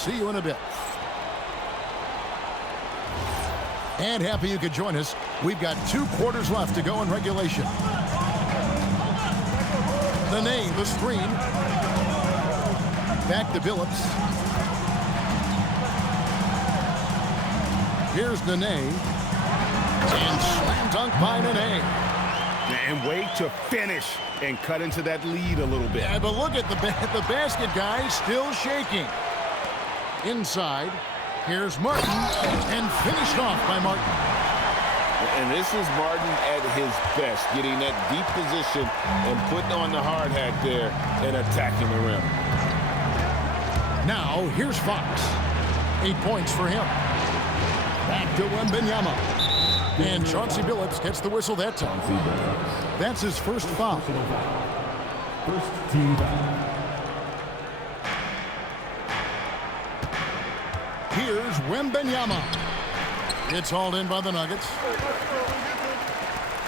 see you in a bit. And happy you could join us. We've got 2 quarters left to go in regulation. Nene, the screen. Back to Billups. Here's Nene. And slam dunk by Nene. And wait to finish and cut into that lead a little bit. Yeah, but look at the basket, guys, still shaking. Inside, here's Martin, and finished off by Martin. And this is Martin at his best, getting that deep position and putting on the hard hat there and attacking the rim. Now, here's Fox. 8 points for him. Back to Wembanyama. And Chauncey Billups gets the whistle that time. That's his first foul. First team foul. Here's Wembanyama. It's hauled in by the Nuggets.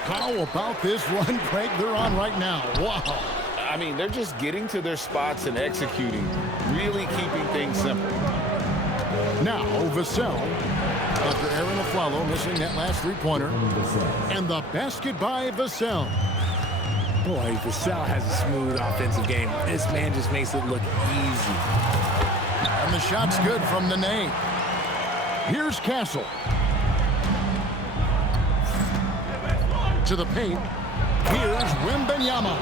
How about this run, Craig, they're on right now? Wow. I mean, they're just getting to their spots and executing, really keeping things simple. Now, Vassell. After Aaron Aflalo missing that last three-pointer. And the basket by Vassell. Boy, Vassell has a smooth offensive game. This man just makes it look easy. And the shot's good from Nene. Here's Castle. To the paint. Here's Wembanyama.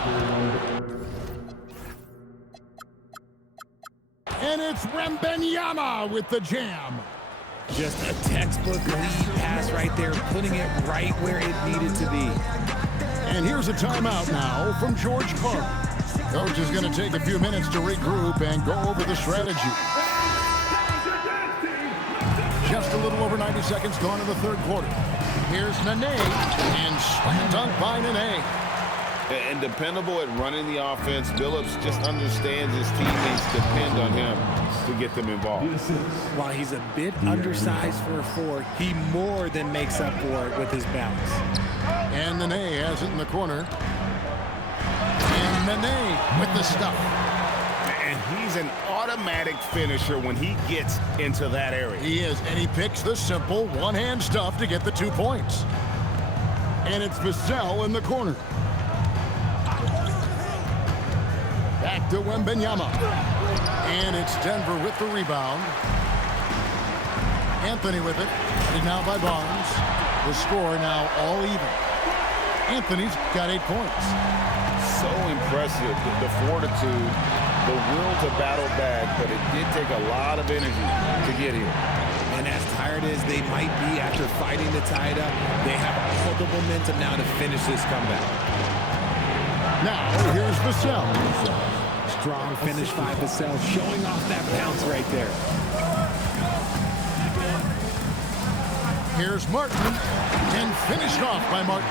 And it's Wembanyama with the jam. Just a textbook lead pass right there, putting it right where it needed to be. And here's a timeout now from George Clark. Coach is going to take a few minutes to regroup and go over the strategy. Just a little over 90 seconds gone in the third quarter. Here's Nene, and slam dunk by Nene. And dependable at running the offense. Billups just understands his teammates depend on him to get them involved. While he's a bit undersized for a 4, he more than makes up for it with his bounce. And Nene has it in the corner. And Nene with the stuff. And he's an automatic finisher when he gets into that area. He is, and he picks the simple one-hand stuff to get the 2 points. And it's Vassell in the corner. Back to Wembanyama. And it's Denver with the rebound. Anthony with it. And now by Barnes. The score now all even. Anthony's got 8 points. So impressive, the fortitude, the will to battle back, but it did take a lot of energy to get here. And as tired as they might be after fighting to tie it up, they have all the momentum now to finish this comeback. Now, here's Vassell. Strong finish by Vassell, showing off that bounce right there. Here's Martin, and finished off by Martin.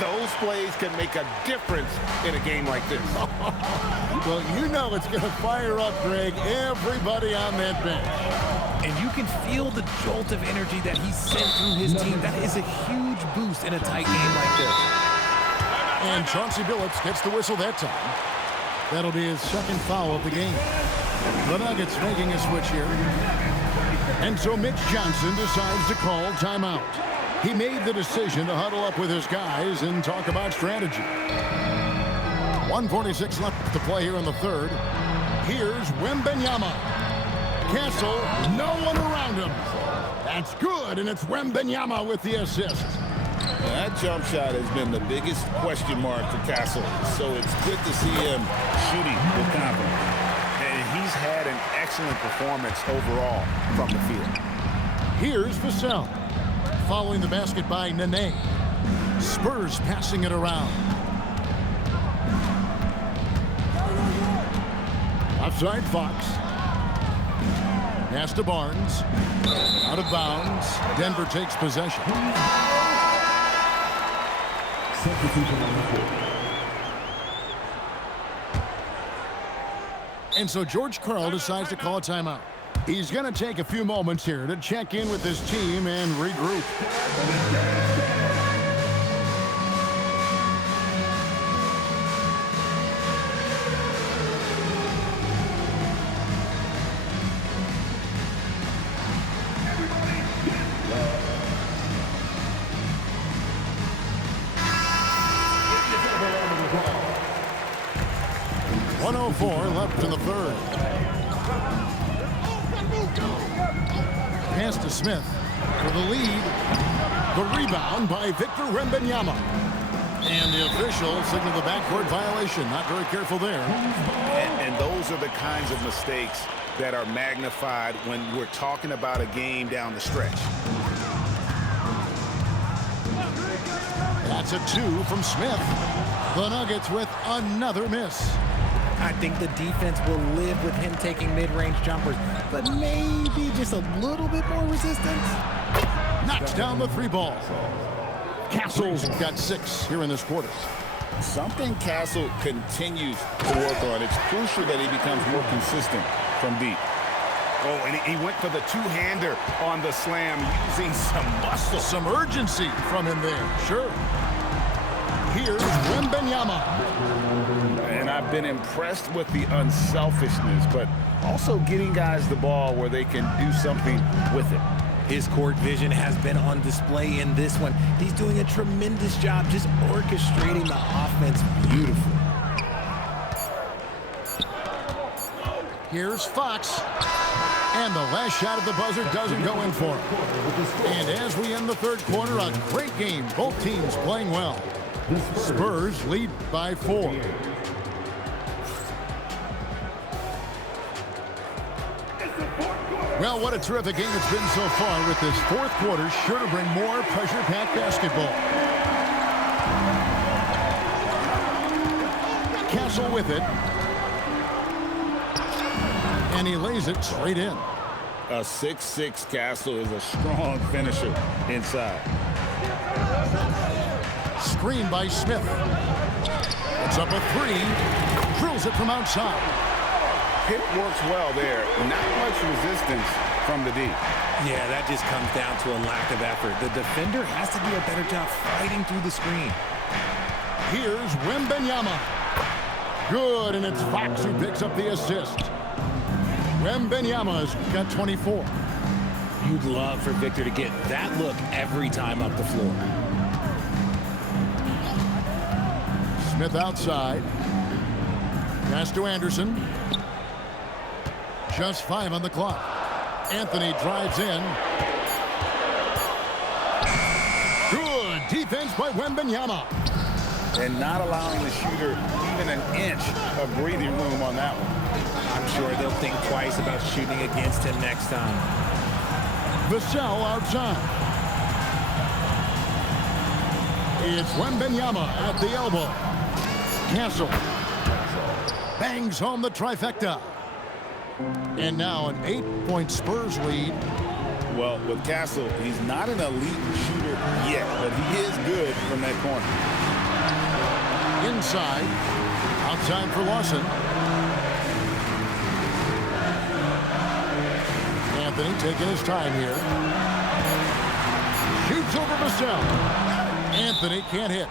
Those plays can make a difference in a game like this. Well, you know it's going to fire up, Greg, everybody on that bench. And you can feel the jolt of energy that he sent through his team. That is a huge boost in a tight game like this. And Chauncey Billups gets the whistle that time. That'll be his second foul of the game. The Nuggets making a switch here. And so Mitch Johnson decides to call timeout. He made the decision to huddle up with his guys and talk about strategy. 1:46 left to play here in the third. Here's Wembanyama. Castle, no one around him. That's good, and it's Wembanyama with the assist. That jump shot has been the biggest question mark for Castle, so it's good to see him shooting with confidence. And he's had an excellent performance overall from the field. Here's Vassell. Following the basket by Nene. Spurs passing it around. Offside Fox. Pass to Barnes. Out of bounds. Denver takes possession. Substitution on the court. And so George Karl decides to call a timeout. He's going to take a few moments here to check in with his team and regroup. 1:04 left in the third. Pass to Smith for the lead. The rebound by Victor Wembanyama. And the official signaled the backcourt violation. Not very careful there. And those are the kinds of mistakes that are magnified when we're talking about a game down the stretch. That's a 2 from Smith. The Nuggets with another miss. I think the defense will live with him taking mid-range jumpers, but maybe just a little bit more resistance. Knocks down the 3 ball. Castle's got 6 here in this quarter. Something Castle continues to work on. It's crucial that he becomes more consistent from deep. Oh, and he went for the two-hander on the slam using some muscle. Some urgency from him there, sure. Here's Wembanyama. And I've been impressed with the unselfishness, but also getting guys the ball where they can do something with it. His court vision has been on display in this one. He's doing a tremendous job just orchestrating the offense beautifully. Here's Fox. And the last shot at the buzzer doesn't go in for him. And as we end the third quarter, a great game. Both teams playing well. Spurs lead by 4. Well, what a terrific game it's been so far, with this fourth quarter sure to bring more pressure-packed basketball. Castle with it. And he lays it straight in. A 6'6" Castle is a strong finisher inside. Screen by Smith. It's up a 3. Drills it from outside. Hit works well there. Not much resistance from the D. Yeah, that just comes down to a lack of effort. The defender has to do a better job fighting through the screen. Here's Wembanyama. Good, and it's Fox who picks up the assist. Wembanyama's got 24. You'd love for Victor to get that look every time up the floor. Smith outside. Pass to Anderson. Just 5 on the clock. Anthony drives in. Good defense by Wembanyama. And not allowing the shooter even an inch of breathing room on that one. I'm sure they'll think twice about shooting against him next time. Vassell outside. It's Wembanyama at the elbow. Castle bangs home the trifecta. And now an 8-point Spurs lead. Well, with Castle, he's not an elite shooter yet, but he is good from that corner. Inside. Outside for Lawson. Anthony taking his time here. Shoots over Vassell. Anthony can't hit.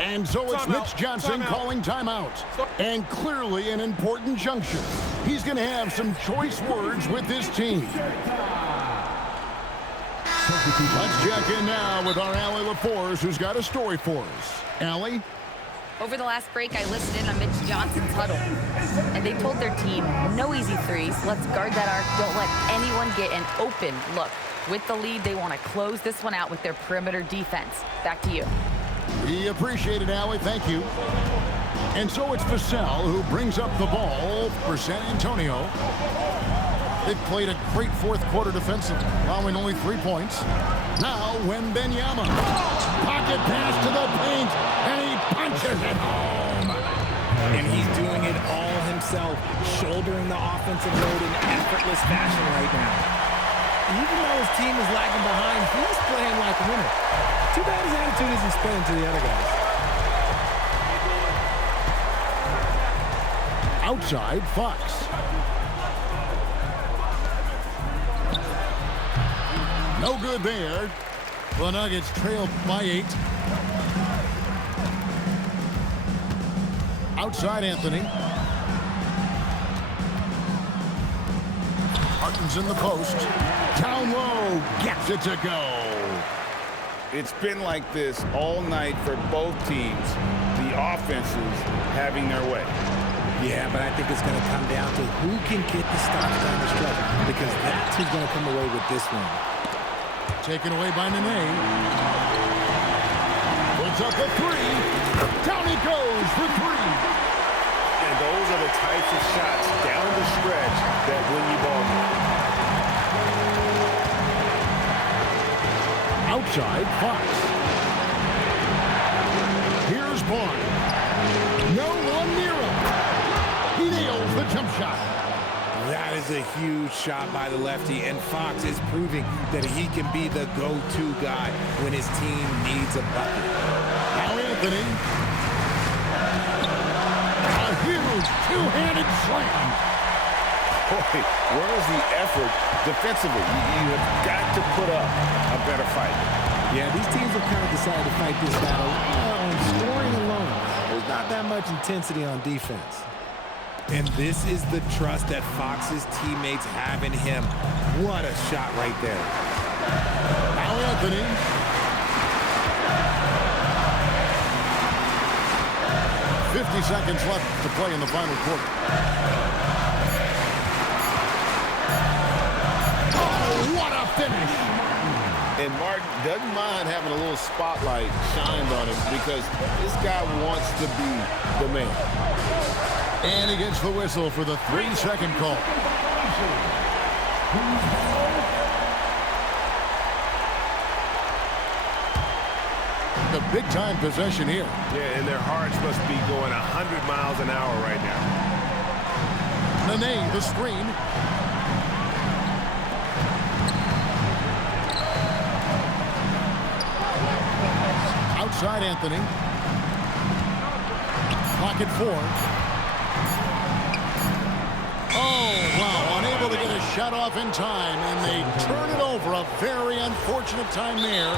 And so it's Mitch Johnson calling timeout. And clearly an important junction. He's going to have some choice words with his team. Let's check in now with our Allie LaForce, who's got a story for us. Allie? Over the last break, I listened in on Mitch Johnson's huddle. And they told their team, no easy threes. Let's guard that arc. Don't let anyone get an open look. With the lead, they want to close this one out with their perimeter defense. Back to you. We appreciate it, Allie. Thank you. And so it's Vassell who brings up the ball for San Antonio. They've played a great fourth quarter defensively, allowing only 3 points. Now Wembanyama. Pocket pass to the paint, and he punches it home. And he's doing it all himself, shouldering the offensive load in effortless fashion right now. Even though his team is lagging behind, he's playing like a winner. Too bad his attitude isn't spreading to the other guys. Outside, Fox. No good there. The Nuggets trail by 8. Outside, Anthony. Martin's in the post. Down low. Gets it to go. It's been like this all night for both teams. The offenses having their way. Yeah, but I think it's going to come down to who can get the stops down the stretch, because that's who's going to come away with this one. Taken away by Nene. Puts up a three. Down he goes for three. And those are the types of shots down the stretch that win you ball games. Outside, Fox. Here's Barnes. No one near him. He nails the jump shot. That is a huge shot by the lefty, and Fox is proving that he can be the go-to guy when his team needs a bucket. Now Anthony. A huge two-handed slam. Boy, where's the effort defensively? You have got to put up a better fight. Yeah, these teams have kind of decided to fight this battle on scoring alone. There's not that much intensity on defense. And this is the trust that Fox's teammates have in him. What a shot right there. Now Anthony. .50 seconds left to play in the final quarter. Oh, what a finish! And Martin doesn't mind having a little spotlight shined on him because this guy wants to be the man. And he gets the whistle for the 3-second call. The big-time possession here. Yeah, and their hearts must be going 100 miles an hour right now. Nene, the screen. Outside Anthony. Clock at 4. Oh, wow, unable to get a shot off in time, and they turn it over. A very unfortunate time there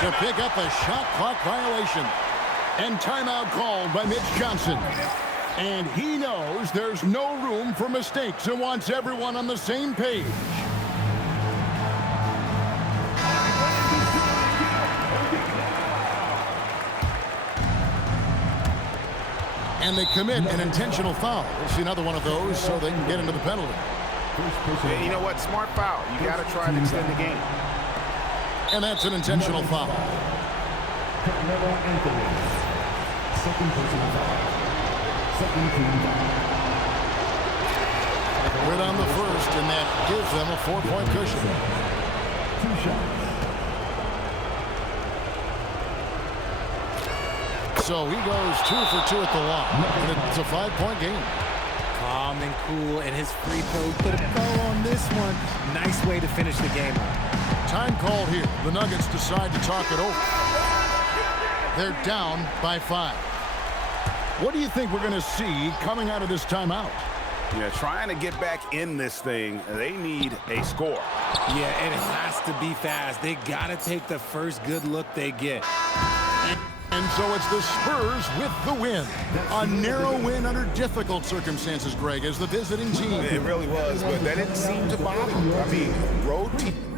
to pick up a shot clock violation. And timeout called by Mitch Johnson. And he knows there's no room for mistakes and wants everyone on the same page. And they commit an intentional foul. We'll see another one of those so they can get into the penalty. Yeah, you know what? Smart foul. You got to try to extend the game. And that's an intentional foul. Carmelo Anthony. Second personal foul. Second team foul. Right on the first, and that gives them a 4-point cushion. 2 shots. So he goes 2 for 2 at the line, and it's a 5-point game. Calm and cool, and his free throw put a bow on this one. Nice way to finish the game up. Time called here. The Nuggets decide to talk it over. They're down by 5. What do you think we're going to see coming out of this timeout? Yeah, trying to get back in this thing, they need a score. Yeah, it has to be fast. They got to take the first good look they get. And so it's the Spurs with the win. A narrow win under difficult circumstances, Greg, as the visiting team. It really was, but that didn't seem to bother you. I mean, road team.